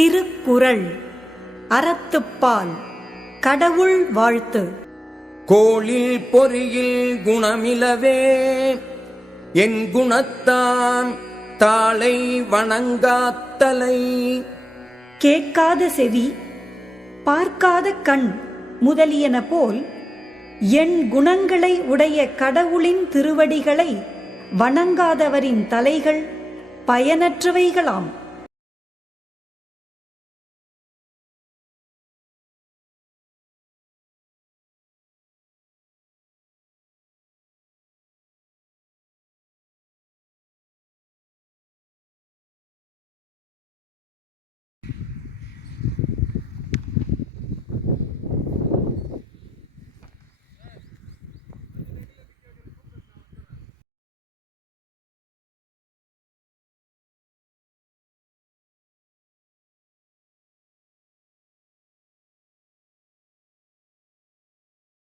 திருக்குறள். அறத்துப்பால். கடவுள் வாழ்த்து. கோளில் பொறியில் குணமிலவே என் குணத்தான் தாளை வணங்காத்தலை. கேட்காத செவி பார்க்காத கண் முதலியன போல் என் குணங்களை உடைய கடவுளின் திருவடிகளை வணங்காதவரின் தலைகள் பயனற்றவைகளாம்.